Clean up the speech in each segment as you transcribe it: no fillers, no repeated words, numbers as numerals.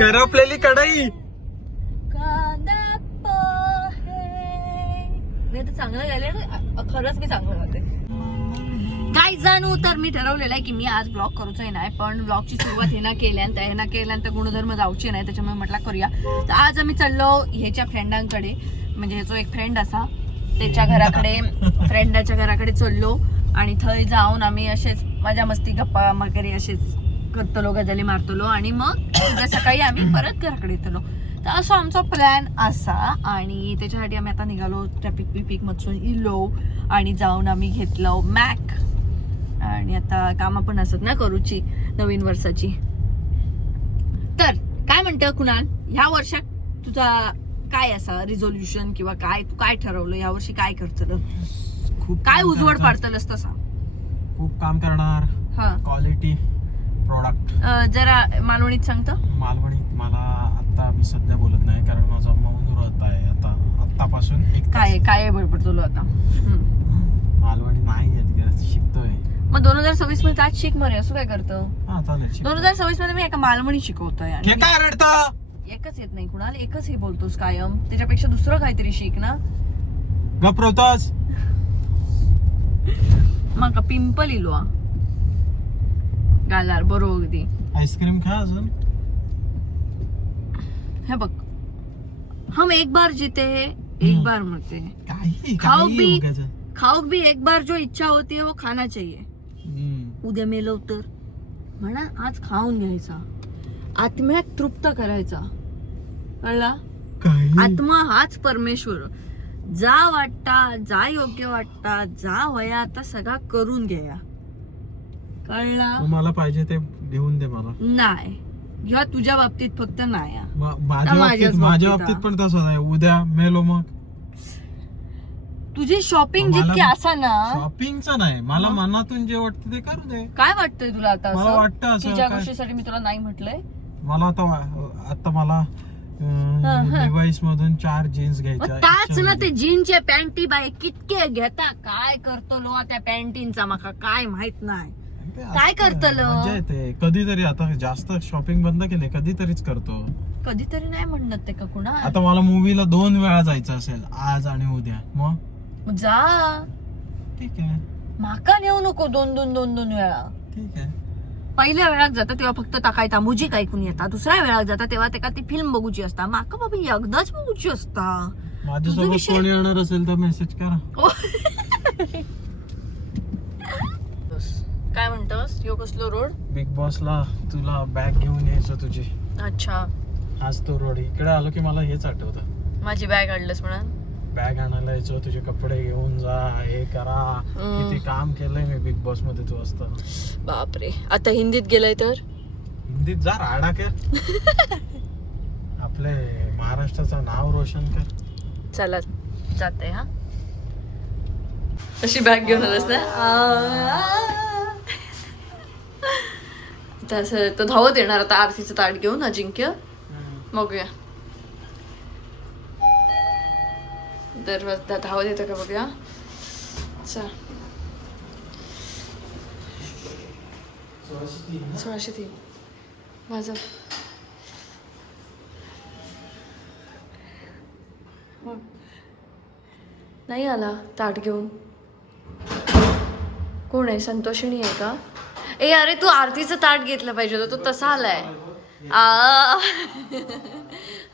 करपलेली कढई. मी तर चांगलं गेले ना, खरंच मी चांगलं होते. काय जाणू तर मी ठरवलेलं आहे की मी आज ब्लॉग करूचंही नाही, पण ब्लॉगची सुरुवात हे केल्यानंतर गुणधर्म जाऊचे नाही, त्याच्यामुळे म्हटलं करूया. तर आज आम्ही चाललो ह्याच्या फ्रेंडांकडे, म्हणजे जो एक फ्रेंड असा त्याच्या घराकडे, फ्रेंडाच्या घराकडे चाललो आणि थंय जाऊन आम्ही असेच मजा मस्ती गप्पा वगैरे असेच करतलो, गजाली मारतलो आणि मग उद्या सकाळी आम्ही परत घराकडे येतलो. तर असं आमचा प्लॅन असा आणि त्याच्यासाठी आम्ही आता निघालो. ट्रॅफिक मधून इलो आणि जाऊन आम्ही घेतलं मॅक आणि आता कामं पण असत ना करूची नवीन वर्षाची. तर काय म्हणतं कुणाल, ह्या वर्षात तुझा काय असा रिझोल्युशन किंवा काय, तू काय ठरवलं या वर्षी, काय करतलं, काय उजवड पाडतलस तसा? खूप काम करणार, क्वालिटी प्रोडक्ट. जरा मालवणीत सांगतो. मालवणीत मला आता मी सध्या बोलत नाही कारण माझा मौन व्रत आहे आतापासून. काय बडबड तुला आता? मालवणी नाही येत, शिकतोय. मग 2026 मध्ये आज शिक मरे, असं काय करतो? 2026 मध्ये मी एका मालवणी शिकवतोय. काय रडतं? एकच येत नाही कुणाला, एकच हे बोलतोस कायम, त्याच्यापेक्षा दुसरं काहीतरी शिक ना. गप्रोतास मग पिंपल इलो गालार बरोबर अगदी. आईस्क्रीम खा अजून. हे बघ, हम एक बार जीते हैं, एक बार मरते हैं. खाओ भी एक बार, जो इच्छा होती है वो खाना चाहिए. उद्या मेलो तर म्हणा आज खाऊन घ्यायचा, आत्म्यात तृप्त करायचा, कळला? आत्मा हाच परमेश्वर. जा वाटता, जा योग्य वाटता, जा वया आता सगळा करून घ्या, कळला? मला पाहिजे ते घेऊन दे मला. नाही ह्या तुझ्या बाबतीत फक्त नाही, माझ्या बाबतीत पण तसंच आहे. उद्या मेलो मग तुझी शॉपिंग जितकी असा ना, शॉपिंगचं नाही, मला मनातून जे वाटतं ते करू दे. काय वाटतंय तुला आता? मला वाटतं असं ज्या गोष्टीसाठी मी तुला नाही म्हटलंय. मला आता मला डिवाइस मधून 4 जीन्स घ्यायच्या. त्याच ना ते जीन्सचे पॅन्टी बाय कितके घेता, काय करतलो त्या पॅन्टींचा माका काय माहित नाही. काय करतलो? मजा येते कधीतरी. आता जास्त शॉपिंग बंद केले, कधीतरीच करतो. कधीतरी नाही म्हणत ते का कुणा. आता मला मूवीला 2 वेळा जायचं असेल, आज आणि उद्या, मग जा ठीक आहे. माका नेऊ नको 2 वेळा. ठीक आहे. पहिल्या वेळात जाता तेव्हा फक्त ताकायता म्युझिक ऐकून येता, दुसऱ्या वेळात जाता तेव्हा ते ती फिल्म बघूची असता. माका बाबा एकदाच बघूची असता. माझ्यासोबत कोणी येणार असेल तर मेसेज करा. काय म्हणतोस? यो कसलो रोड? बिग बॉसला तुला बॅग घेऊन यायचं तुझी. अच्छा, आज तो रोड. इकडे आलो की मला हेच आठवतं. माझी बॅग आणलंस म्हणा. बॅग आणायला यायचो, तुझे कपडे घेऊन जा, हे करा. किती काम केलंय मी बिग बॉस मध्ये तू असताना. बापरे, आता हिंदीत गेलाय तर हिंदीत जा, राडा कर. आपले महाराष्ट्राचं नाव रोशन कर. चला जाते. हा अशी बॅग घेऊन आलास ना. तसं तो धावत येणार आता आरतीचं ताट घेऊन अजिंक्य. बघूया दरवाजा धावत येतं का बघूया. चल 1603 माझं. नाही आला ताट घेऊन. कोण आहे? संतोषिणी आहे का? ए अरे तू आरतीचं ताट घेतलं पाहिजे होतं, तो तसा आलाय.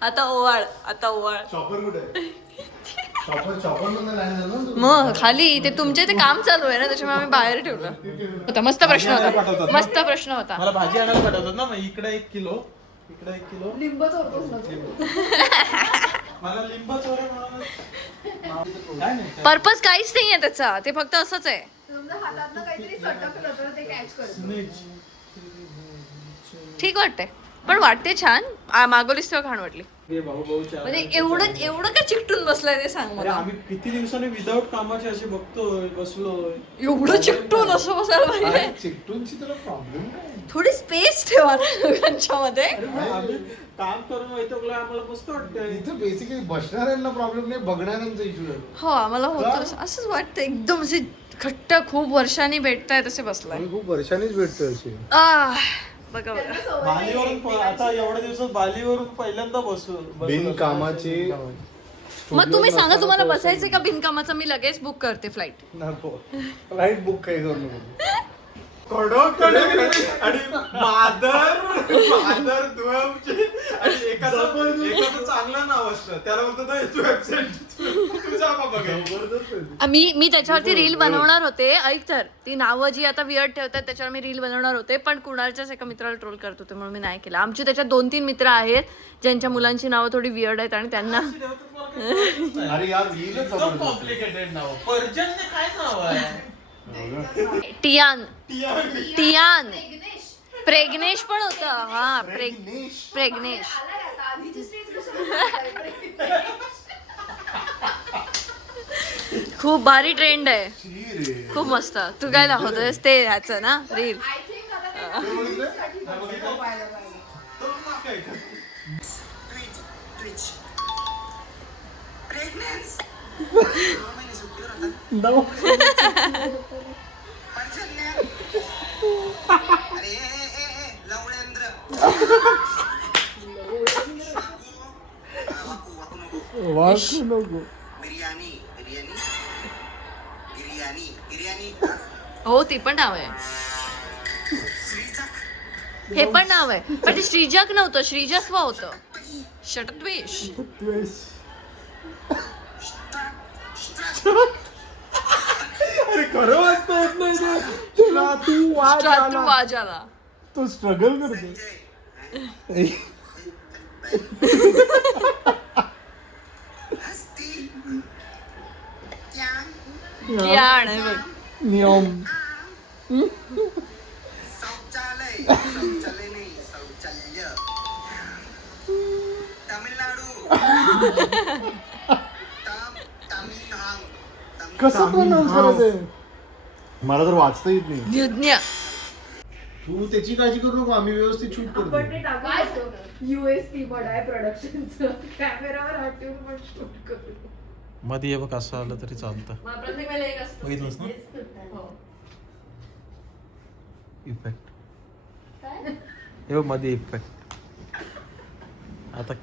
आता ओवाळ, आता ओवाळ. मग खाली ते तुमच्या इथे काम चालू आहे ना, त्याच्यामुळे आम्ही बाहेर ठेवलं होता. मस्त प्रश्न होता, मस्त प्रश्न होता. मला भाजी आणायला पाठवतात ना, मग इकडे 1 किलो, इकडे 1 किलो लिंबच होतोस ना मला लिंब चोऱ्या. पर्पज काहीच नाहीये त्याचा, ते फक्त असंच आहे. ठीक वाटतंय, पण वाटते छान. मागवलीस तेव्हा घाण वाटली. म्हणजे एवढं काय चिकटून बसलाय ते सांग मला. आम्ही किती दिवसांनी विदाऊट कामाचे असे बघतोय, बसलोय. एवढं चिकटून असं बसायला पाहिजे. चिकटूनची तुला प्रॉब्लेम काय? थोडी स्पेस ठेवा ना लोकांच्या मध्ये. काम करून वैतागलोय, आम्हाला मस्त वाटतंय. इथं बेसिकली बसणाऱ्यांना प्रॉब्लेम नाही, बघणाऱ्यांचा इश्यू आहे. हो आम्हाला होतं असंच वाटतं. एकदम असे घट्ट खूप वर्षांनी भेटताय तसे बसलाय. खूप वर्षांनीच भेटतोय असे. बघा बघा. बालीवरून आता एवढ्या दिवसात बालीवरून पहिल्यांदा बिनकामाचे मग तुम्ही सांगा तुम्हाला बसायचं का बिनकामाचं, मी लगेच बुक करते फ्लाईट. नको फ्लाईट बुक काही करू नको. कडक आणि मादर दुआमची आणि एकाचं चांगलं नाव असतं त्याला बोलतो वेबसाईट तुझा बघा. मी त्याच्यावरती रील बनवणार होते. ऐक तर, ती नावं जी आता वियर्ड ठेवतात त्याच्यावर मी रील बनवणार होते, पण कुणाच्याच एका मित्राला ट्रोल करत होते म्हणून मी नाही केलं. आमची त्याच्यात 2-3 मित्र आहेत ज्यांच्या मुलांची नावं थोडी वियर्ड आहेत आणि त्यांना अरे यार रीलच कॉम्प्लिकेटेड नाव. पर्जन्य काय नाव आहे? टियान प्रेग्नेश पण होतं. हा प्रेग्नेश. खूप भारी ट्रेंड आहे, खूप मस्त. तू काय दाखवतोयस ते ह्याचं ना रील? हो ती पण नाव आहे, हे पण नाव आहे, पण ते श्रीजक नव्हतं, श्रीजस्व होतं. शतद्वेष. अरे खरं वाचता येत नाही तुला. तू वाजाला तू स्ट्रगल करतो. ज्ञान आहे बघ. नियम कसं प्रोनाउन्स करायचं? मला तर वाचता येत नाही. युज्ञ. तू त्याची काळजी करू नको, आम्ही व्यवस्थित शूट करतो. USP आहे प्रोडक्शनचं, कॅमेरावर हात ठेवून पण शूट करू. मध्ये हे बघ असं आलं तरी चालतं. प्रत्येक वेळेला एक असतं. बघितलंस ना हो. इफेक्ट. काय? हे बघ मध्ये इफेक्ट. आता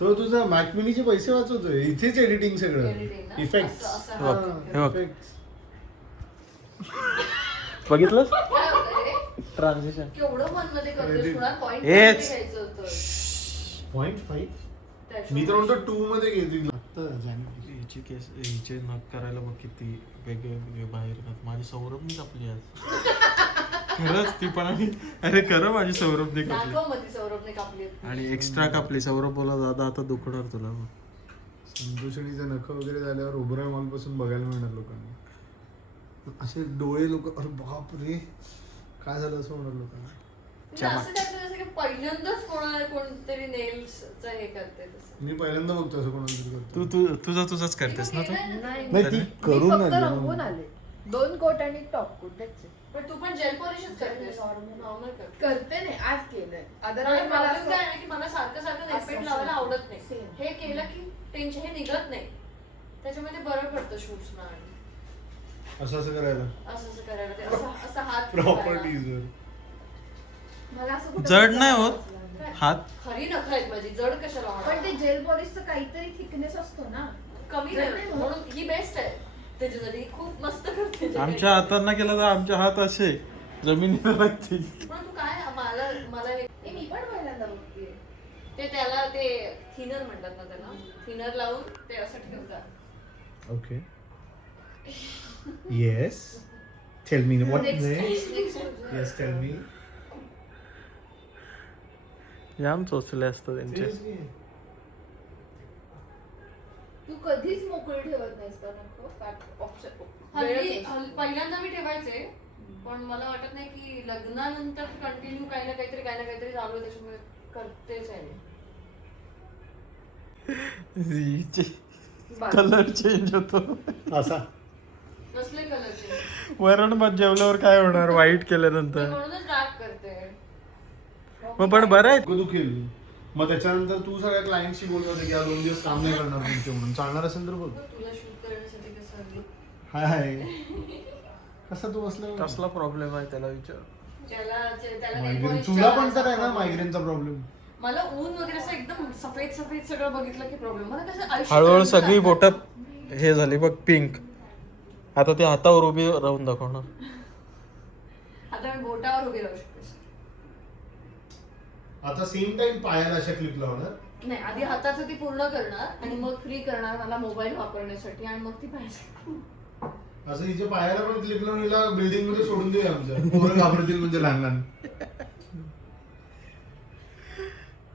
तो तुझा मॅक मिनीचे पैसे वाचवतोय. इथेच एडिटिंग सगळं. Editing ना? इफेक्ट असं- हे बघ, हे बघ. बघितलंस काय होतं रे? ट्रान्झिशन. केवढं मनमध्ये करतोस, कुणाला point हेच. मध्ये घ्यायचं होतं. 0.5 त्याच्यामुळे- मी तर म्हणतो 2 मध्ये घेतली. हिची केस हिचे नख करायला बघ किती वेगळे बाहेर नख. माझी सौरभनी कापली आज. खरंच ती पण अरे खरं माझी सौरभने कापली दाखव मग ती सौरभने कापली होती. आणि एक्स्ट्रा कापली. सौरभ बोला दादा आता दुखणार तुला. संतोषणीचे नख वगैरे झाल्यावर ओबराय मॉल पासून बघायला मिळणार लोकांना. असे डोळे लोक, अरे बाप रे काय झालं असं होणार लोकांना. म्हणजे असं त्याचं जसं की पहिल्यांदाच कोणतरी नेल्सचं हे करते तसं. मी पहिल्यांदा बघतो असं कोणाला तरी करतो. तू तुझाच करतेस ना तू. नाही ती मी करून फक्त आली रंगून ना. आले. 2 कोट आणि टॉप कोट पण तू पण जेल पॉलिशच करतेस. नॉर्मल करते. करते नाही, आज केलंय. मला अदरवाईज मला प्रॉब्लेम काय आहे की मला सारखं असं- नेलपेंट लावायला आवडत नाही. Same. हे केलं की टेन्शन हे निघत नाही. त्याच्यामध्ये बरं पडतं शूट्स ना. असं असं करायला असं करायला ते असं हात प्रॉपर्टीज मला असं कुठं जड नाही होत काय? हात. खरी नख आहेत माझी, जड कशाला पण होणार? ते जेल पॉलिशचं काहीतरी थिकनेस असतो ना. कमी जड नाही नाही म्हणून ही बेस्ट आहे त्याच्यासाठी. ही खूप मस्त करते. आमच्या हातांना केलं तर आमचे हात असे जमिनीला लागतील. पण तू काय मला हे मी पण पहिल्यांदा बघतेय. ते त्याला ते थिनर म्हणतात ना, त्याला थिनर लावून ते असं ठेवतात. Okay yes tell me what Next. Yes tell me. जाम चोचले असतात त्यांचे. तू कधीच मोकळी ठेवत नाहीस का नको? पहिल्यांदा मी ठेवायचे, पण मला वाटत नाही की लग्नानंतर कंटिन्यू काही ना काहीतरी चालू आहे, त्याच्यामुळे करतेच आहे. कलर चेंज होतो असा कसले कलरचे? वरण भात जेवल्यावर काय होणार वाईट केल्यानंतर. म्हणूनच डार्क करते. मग पण बरं आहे. दुखेल. मग त्याच्यानंतर तू सगळ्या क्लायंटशी बोलत होते की या 2 दिवस काम नाही करणार तुमचे म्हणून. चालणार असेल तर बोल. तुला शूट करण्यासाठी कसं हाय हाय कसा तू बसला कसला प्रॉब्लेम आहे त्याला विचार. त्याला मायग्रेन तुला पण तर आहे ना मायग्रेनचा प्रॉब्लेम. मला ऊन वगैरे असं एकदम सफेद सफेद सगळं बघितलं की प्रॉब्लेम. मला कसं आयुष्य हळूहळू सगळी बोट हे झाली बघ पिंक. आता ते हातावर उभी राहून दाखवणार. आता मी बोटावर उभी राहू शकते. आता सेम टाइम पायाला अशा क्लिप लावणार. नाही, आधी हाताचं ती पूर्ण करणार आणि मग फ्री करणार मला मोबाईल वापरण्यासाठी आणि मग ती पाहिजे. असं हिच्या पायाला पण क्लिप लावून हिला बिल्डिंग मध्ये सोडून देऊया आमच्या. पोरं घाबरतील म्हणजे लहान लहान.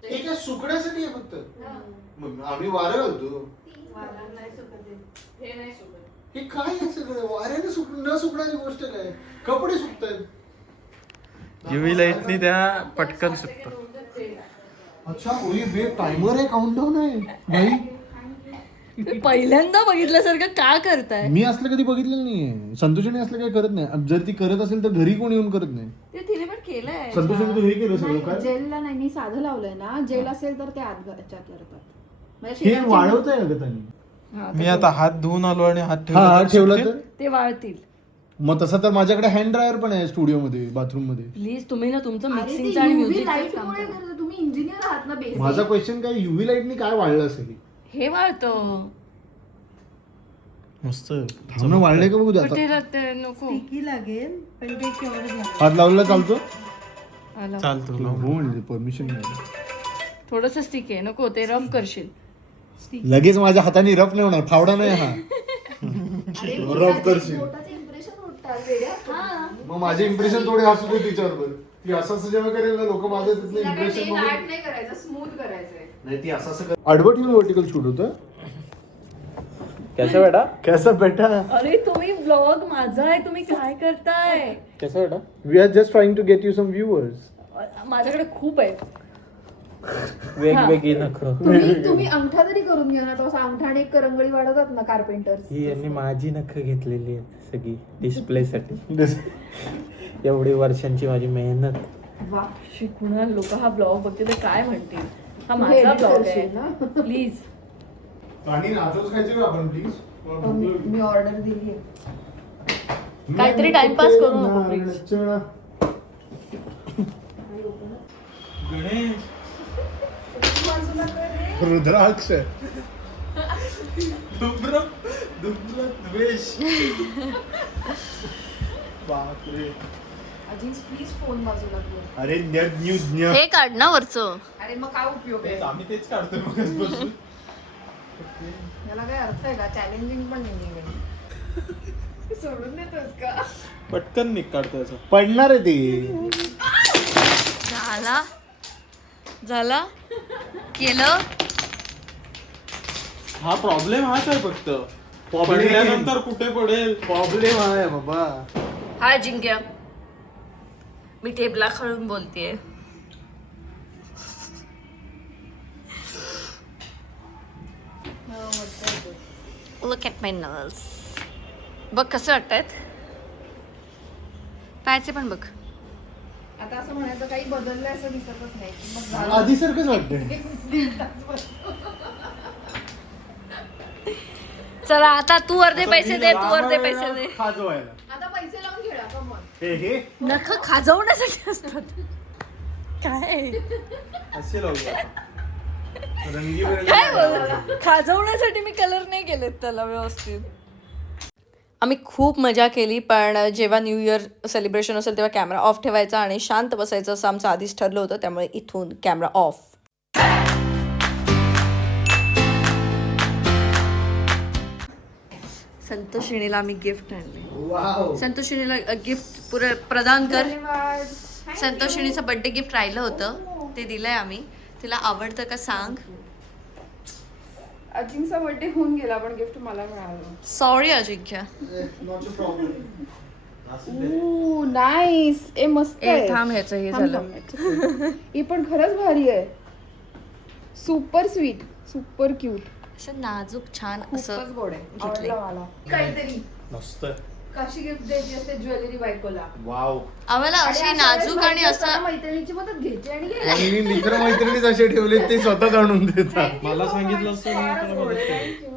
हे काय सुकण्यासाठी आहे फक्त. मग आम्ही वारं घालतो. हे नाही सुकत. हे काय आहे सगळं वाऱ्याने न सुकणारी गोष्ट काय. कपडे सुकतायत. युव्ही लाईटनी त्या पटकन सुकतात. अच्छा ओली बे टाइमर आहे काउंटडाऊन आहे भाई. पहिल्यांदा बघितल्यासारखं का करताय? मी असलं कधी बघितलेलं नाहीये. संतोषाने असलं काही करत नाही. जर ती करत असेल तर घरी कोण येऊन करत नाही. ते तिने पण केलंय. संतोषाने तू हे केलं सगळं काय. जेलला नाही, मी साधं लावलंय ना. जेल असेल तर ते आत करतात. म्हणजे हे शेजारची- वाढवत आहे अगं त्यांनी. मी आता हात धुवून आलो आणि हात हा ठेवला सुकतील? तर ते वाळतील. मग तसं तर माझ्याकडे हँड ड्रायर पण आहे स्टुडिओ मध्ये बाथरूम मध्ये. प्लीज तुम्ही ना तुमचं अरे ते मिक्सिंगचं आणि UV म्युझिकचं काम लाईटमुळे करा. करतो. तुम्ही इंजिनियर आहात ना बेसिक. माझा क्वेश्चन काय युव्ही लाईटनी काय वाढलं असेल. हे वाळतं. मस्त वाढले का बघू दे आता. कुठे राहते नको. टिकी लागेल पण ते केवढं झालं. हात लावलेला चालतो. आला. चालतो हो म्हणजे परमिशन नाही. थोडस स्टिक आहे नको ते रफ करशील. लगेच माझ्या हाताने रफ नाही होणार. फावडा नाही हा. अरे रफ करशील. बोटाचे इम्प्रेशन उठतात वेड्या. मग माझे इम्प्रेशन थोडे असू दे तिच्याबरोबर. ती असं जेव्हा करेल ना लोक माझं तिथलं तिला काही इम्प्रेशन nail art नाही करायचं, स्मूथ करायचंय. नाही ती असं ॲडव्हर्ट वर्टिकल शूट होतं. कैसा बेटा कैसा बेटा. अरे तुम्ही ब्लॉग माझा आहे, तुम्ही काय करताय? कैसा बेटा. We are just trying to get you some viewers. माझ्याकडे खूप आहे. वेगवेगळी नख. तुम्ही अंगठा तरी करून घ्या ना. तो असा अंगठा आणि एक करंगळी वाढवतात ना कार्पेंटर्स. ही यांनी माझी नख घेतलेली आहेत सगळी डिस्प्लेसाठी. एवढी वर्षांची माझी मेहनत. वा. शिकून लोक हा ब्लॉग बघते तर काय म्हणतील. हा तू माझा edit ब्लॉग करशील आहे ना? प्लीज. आणि नाचोच खायचे का आपण प्लीज. मी ऑर्डर दिली आहे. काहीतरी टाइमपास करू नको प्लीज. गणेश रुद्राक्ष. द्वेष. बापरे. अजिंक्य प्लीज फोन बाजूला कर. अरे न्यूज हे काढ ना वरचं. अरे मग काय उपयोग आहे. आम्ही तेच काढतोय मगाचपासून. याला काय अर्थ आहे का. चॅलेंजिंग पण नाही. सोडून देतोस का. पटकन निक काढतोय असं. पडणार आहे ते. झाला झाला केलं. हा प्रॉब्लेम हाच आहे फक्त. पडल्यानंतर कुठे पडेल. प्रॉब्लेम आहे बाबा. हाय जिंक्या, मी टेबला खळून बोलतेय. Look at my nails. बघ कसं वाटतायत. पायाचे पण बघ. आता असं म्हणायचं काही बदललंय असं दिसतच नाही. मग झालं. आधी सारखंच वाटतंय. चला आता तू अर्धे पैसे दे, तू अर्धे पैसे दे. खाजवायला. आता पैसे लावून खेळा. कमॉन. हे नख खाजवण्यासाठी असतात. काय असे लावूया. रंगी काय बोल. खाजवण्यासाठी मी कलर नाही केलेत त्याला व्यवस्थित. आम्ही खूप मजा केली, पण जेव्हा न्यू इयर सेलिब्रेशन असेल तेव्हा कॅमेरा ऑफ ठेवायचा आणि शांत बसायचं असं आमचं आधीच ठरलं होतं. त्यामुळे इथून कॅमेरा ऑफ. संतोषिणीला आम्ही गिफ्ट आणले. वाव. संतोषिणीला गिफ्ट प्रदान कर. धन्यवाद. संतोषिणीचं बर्थडे गिफ्ट राहिलं होतं ते दिलंय आम्ही. तिला आवडतं का सांग. अजिंक्यचा बर्थडे होऊन गेला पण गिफ्ट मला मिळालं. Sorry Ajinkya. Not a problem. Oh nice. ए मस्त आहे. थांब ह्याचं हे थांब, झालं. थांब. ही पण खरंच भारी आहे. Super sweet, super cute. असं नाजूक छान खूपच असं गोड आहे. घेतलंय. आवडलं मला. काहीतरी मस्त. कशी गिफ्ट द्यायची असते ज्वेलरी बायकोला. वाव. आम्हाला अशी आणि नाजूक अशा आणि वेळेस असं मैत्रिणीची मदत घ्यायची आणि घ्यायची. आणि मी मित्र मैत्रिणीच असे ठेवले ते स्वतःच आणून देतात. मला सांगितलं असतं मी फारच तुला गोड मदत आहे. केली. Thank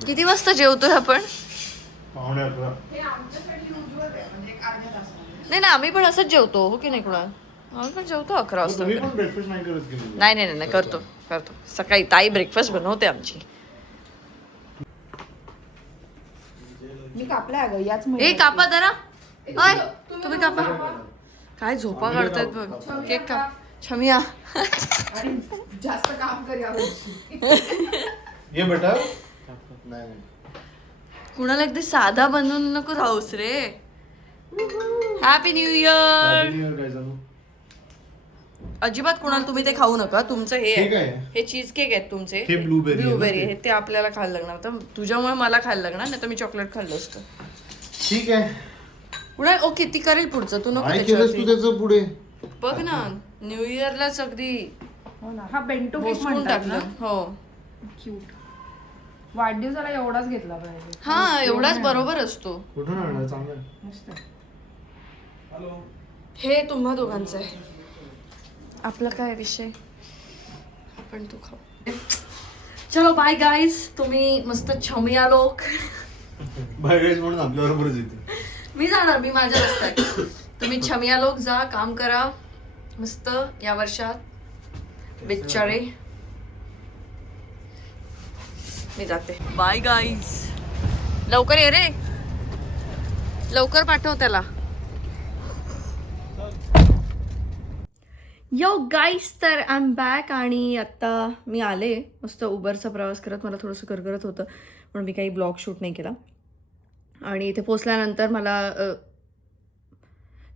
you. किती वाजता जेवतोय आपण. पाहुणे 11. हे आमच्यासाठी उज्ज्वल आहे म्हणजे एक अर्ध्या तासामध्ये. नाही ना, आम्ही पण असंच जेवतो हो की नाही कुणाल? आम्ही पण जेवतो 11 वाजता तुम्ही वगैरे. पण ब्रेकफास्ट नाही करत की मुलं? नाही नाही नाही, करतो करतो. सकाळी ताई ब्रेकफास्ट बनवते आमची. मी कापलाय अगं याच ए कापा जरा. अय तुम्ही कापा. काय झोपा काढतायत बघ. केक काप. छमिया. आणि जास्त काम कर यावर्षी. ये बेटा. नाही नाही. कुणाला एकदा साधा बनवून नको राहूस रे. Happy new year. Happy New Year, guys. अनु. अजिबात कुणाला तुम्ही ते खाऊ नका. तुमचं हे हे आहे. काय? हे चीज केक आहेत तुमचे. हे blueberry आहे ना ब्लूबेरी ते? हे ते आपल्याला खायला लागणार. तर तुझ्यामुळे मला खायला लागणार, नाही तर मी चॉकलेट खाल्लं असतं. ठीक आहे. कुणाल ओके ती करेल पुढचं, तू नको काय केलंस तू त्याच्यावरती. त्याचं पुढे? बघ ना न्यू इयरलाच अगदी हो ना, हा बेंटो केक भोसकून म्हणतात ना. टाकलं. हो क्यूट. वाढदिवसाला एवढाच घेतला पाहिजे. हा एवढाच बरोबर असतो. कुठून आणलं? चांगलं आहे. मस्त. हे तुम्हा दोघांचं आहे. आपला काय विषय, आपण तू खाऊ. चलो बाय गाईज. तुम्ही मस्त छमिया लोक. बाहेर म्हणून आपल्या बरोबरच येते. मी जाणार, मी माझ्या रस्त्यात. तुम्ही छमिया लोक जा, काम करा मस्त या वर्षात बिचारे. मी जाते. Bye guys. लवकर ये रे, लवकर पाठव त्याला. यो गाईस, तर आय एम बॅक. आणि आत्ता मी आले मस्त उबरचा प्रवास करत. मला थोडंसं करगरत होतं म्हणून मी काही ब्लॉग शूट नाही केला. आणि इथे पोचल्यानंतर मला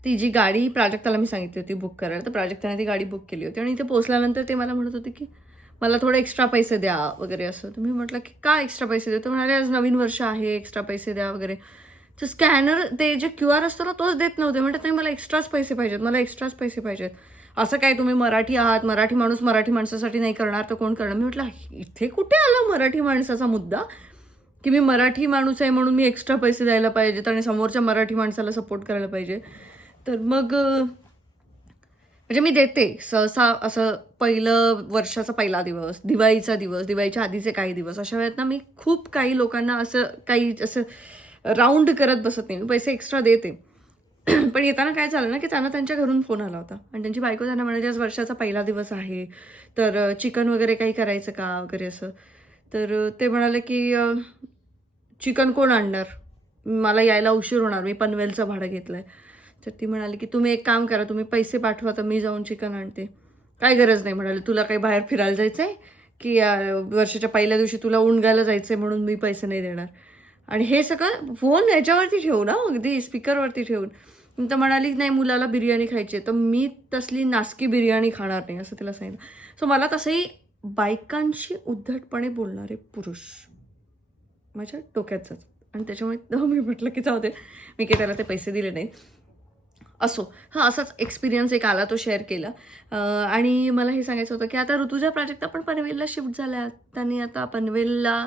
ती जी गाडी प्राजक्ताला मी सांगितली होती बुक करायला, तर प्राजक्ताने ती गाडी बुक केली होती. आणि इथे पोचल्यानंतर ते मला म्हणत होते की मला थोडे एक्स्ट्रा पैसे द्या वगैरे असं. तर मी म्हटलं की का एक्स्ट्रा पैसे देतो? म्हणाले आज नवीन वर्ष आहे, एक्स्ट्रा पैसे द्या वगैरे. तर स्कॅनर ते जे QR असतो ना तोच देत नव्हते. म्हणतात नाही मला एक्स्ट्राच पैसे पाहिजेत, मला एक्स्ट्राच पैसे पाहिजेत. असं काय तुम्ही मराठी आहात, मराठी माणूस मराठी माणसासाठी नाही करणार तर कोण करणार? मी म्हटलं इथे कुठे आला मराठी माणसाचा मुद्दा की मी मराठी माणूस आहे म्हणून मी एक्स्ट्रा पैसे द्यायला पाहिजेत आणि समोरच्या मराठी माणसाला सपोर्ट करायला पाहिजे. तर मग म्हणजे मी देते सहसा. असं पहिलं वर्षाचा पहिला दिवस, दिवाळीचा दिवस, दिवाळीच्या आधीचे काही दिवस, अशा वेळेत ना मी खूप काही लोकांना असं काही असं राऊंड करत बसत नाही, मी पैसे एक्स्ट्रा देते. पण येताना काय झालं ना की त्यांना त्यांच्या घरून फोन आला होता आणि त्यांची बायको त्यांना म्हणाली आज वर्षाचा पहिला दिवस आहे तर चिकन वगैरे काही करायचं का वगैरे असं. तर ते म्हणाले की चिकन कोण आणणार, मला यायला उशीर होणार, मी पनवेलचं भाडं घेतलं आहे. तर ती म्हणाली की तुम्ही एक काम करा, तुम्ही पैसे पाठवा तर मी जाऊन चिकन आणते. काय गरज नाही म्हणाले, तुला काही बाहेर फिरायला जायचं आहे की वर्षाच्या पहिल्या दिवशी तुला उंडगायला जायचं आहे म्हणून मी पैसे नाही देणार. आणि हे सगळं फोन याच्यावरती ठेवून अगदी स्पीकरवरती ठेवून. तर म्हणाली नाही मुलाला बिर्याणी खायची आहे, तर मी तसली नासकी बिर्याणी खाणार नाही असं तिला सांगितलं. सो मला तसंही बायकांशी उद्धटपणे बोलणारे पुरुष माझ्या डोक्यात जातात आणि त्याच्यामुळे मी म्हटलं की जाऊ दे, मी काही त्याला ते पैसे दिले नाहीत. असो, हां असाच एक्सपिरियन्स एक आला, तो शेअर केला. आणि मला हे सांगायचं होतं की आता ऋतुजा प्राजक्ता पण पनवेलला शिफ्ट झाल्या. त्यांनी आता पनवेलला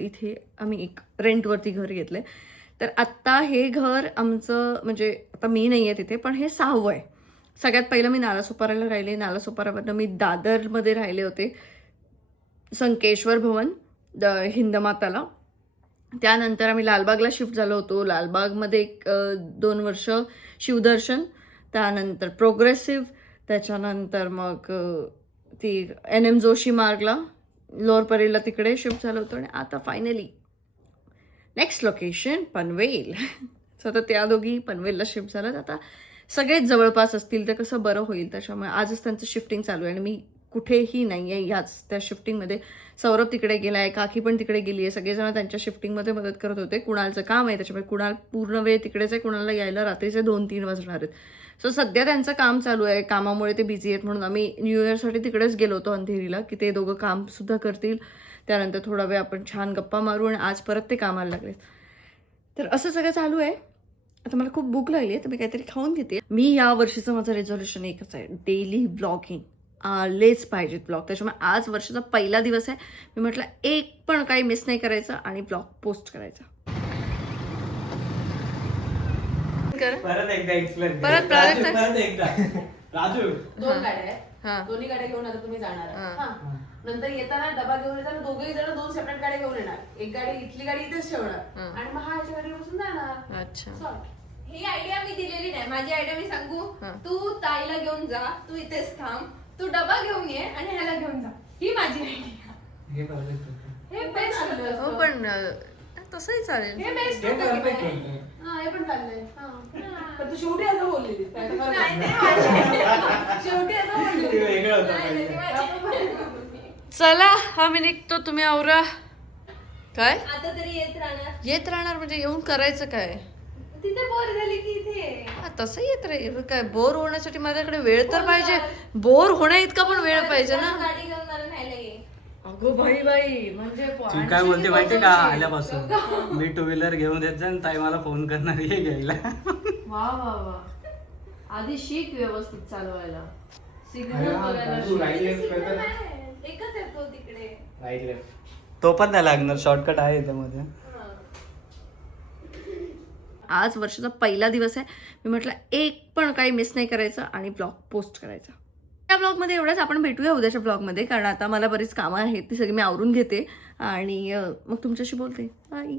इथे आम्ही एक रेंटवरती घर घेतलं आहे. तर आत्ता हे घर आमचं म्हणजे आता मी नाही आहे तिथे, पण हे 6वं आहे. सगळ्यात पहिलं मी नालासोपाराला राहिले, नालासोपारावरनं मी दादरमध्ये राहिले होते संकेश्वर भवन हिंदमाताला. त्यानंतर आम्ही लालबागला शिफ्ट झालो होतो. लालबागमध्ये 2 वर्ष शिवदर्शन, त्यानंतर प्रोग्रेसिव्ह, त्याच्यानंतर मग ती NM जोशी मार्गला लोअर परेलला तिकडे शिफ्ट झालं होतं. आणि आता finally next location Panvel. So आता त्या दोघी पनवेलला शिफ्ट झालं. आता सगळेच जवळपास असतील तर कसं बरं होईल, त्याच्यामुळे आजच त्यांचं शिफ्टिंग चालू आहे आणि मी कुठेही नाही आहे ह्याच त्या शिफ्टिंगमध्ये. सौरभ तिकडे गेला आहे, काकी पण तिकडे गेली आहे, सगळेजण त्यांच्या शिफ्टिंगमध्ये मदत करत होते. कुणालचं काम आहे त्याच्यामुळे कुणाल पूर्ण वेळ तिकडेच आहे, कुणाला यायला रात्रीचे 2-3 वाजणार आहेत. सो सध्या त्यांचं काम चालू आहे, कामामुळे ते बिझी आहेत. म्हणून आम्ही न्यू इयरसाठी तिकडेच गेलो होतो अंधेरीला की ते दोघं कामसुद्धा करतील. त्यानंतर थोडा वेळ आपण छान गप्पा मारू आणि आज परत ते कामाला लागले. तर असं सगळं चालू आहे. आता मला खूप भूक लागली आहे तर मी काहीतरी खाऊन घेते. मी या वर्षीचं माझं रेझोल्युशन एकच आहे, डेली ब्लॉगिंग आलेच पाहिजेत ब्लॉग. त्याच्यामुळे आज वर्षाचा पहिला दिवस आहे, मी म्हटलं एक पण काही मिस नाही करायचं आणि ब्लॉग पोस्ट करायचा. परत एकदा एक्सप्लेन परत प्राजक्ता. परत एकदा राजू 2 गाड्या आहेत, हां दोन्ही गाड्या घेऊन आता तुम्ही जाणार आहात. हां. हां. नंतर येताना डबा घेऊन येताना दोघेही जण 2 सेपरेट गाड्या घेऊन येणार. एक गाडी इथली गाडी इथेच ठेवणार आणि मग हा याच्या गाडी बसून जाणार. अच्छा. Sort. ही आयडिया मी दिलेली नाही. माझी आयडिया मी सांगू. तू ताईला घेऊन जा, तू इथेच थांब, तू डबा घेऊन ये आणि ह्याला घेऊन जा. ही माझी आयडिया. हे perfect. हे बेस्ट. हो पण तसंही चालेल. हे बेस्ट हे होतं की perfect नाही? होतं. हा, हे पण चाललंय. पण तू शेवटी असं बोललेली नाही ते माझी. शेवटी असं बोलली. ते वेगळं होतं नाही, नाही, ते पहिले. माझी. चला आम्ही निघतो, तुम्ही आवरा. काय आता तरी येत राहणार. येत राहणार म्हणजे येऊन करायचं काय? तिथे बोर झाली की इथे. तसं येत राहील काय? बोर होण्यासाठी माझ्याकडे वेळ तर पाहिजे. बोर होण्या इतका पण वेळ पाहिजे ना. गाडी घेऊन मला न्यायला ये. अगो बाई म्हणजे ती काय बोलते माहितीये का आल्यापासून मी टू व्हीलर घेऊन देत जा ताई मला फोन करणार ये घ्यायला. वा वा वा. आधी शिक व्यवस्थित चालवायला. सिग्नल अरे हा, बघायला तू शिक. right left सिग्नल करतो ना? आहे. एकच येतो तिकडे. राईट लेफ्ट तो पण नाही लागणार शॉर्टकट आहे त्यामध्ये. आज वर्षाचा पहिला दिवस आहे. मी म्हटलं एक पण काही मिस नाही करायचं आणि ब्लॉग पोस्ट करायचा. या ब्लॉगमध्ये एवढंच. आपण भेटूया उद्याच्या ब्लॉगमध्ये, कारण आता मला बरीच कामं आहेत ती सगळी मी आवरून घेते आणि मग तुमच्याशी बोलते. बाय.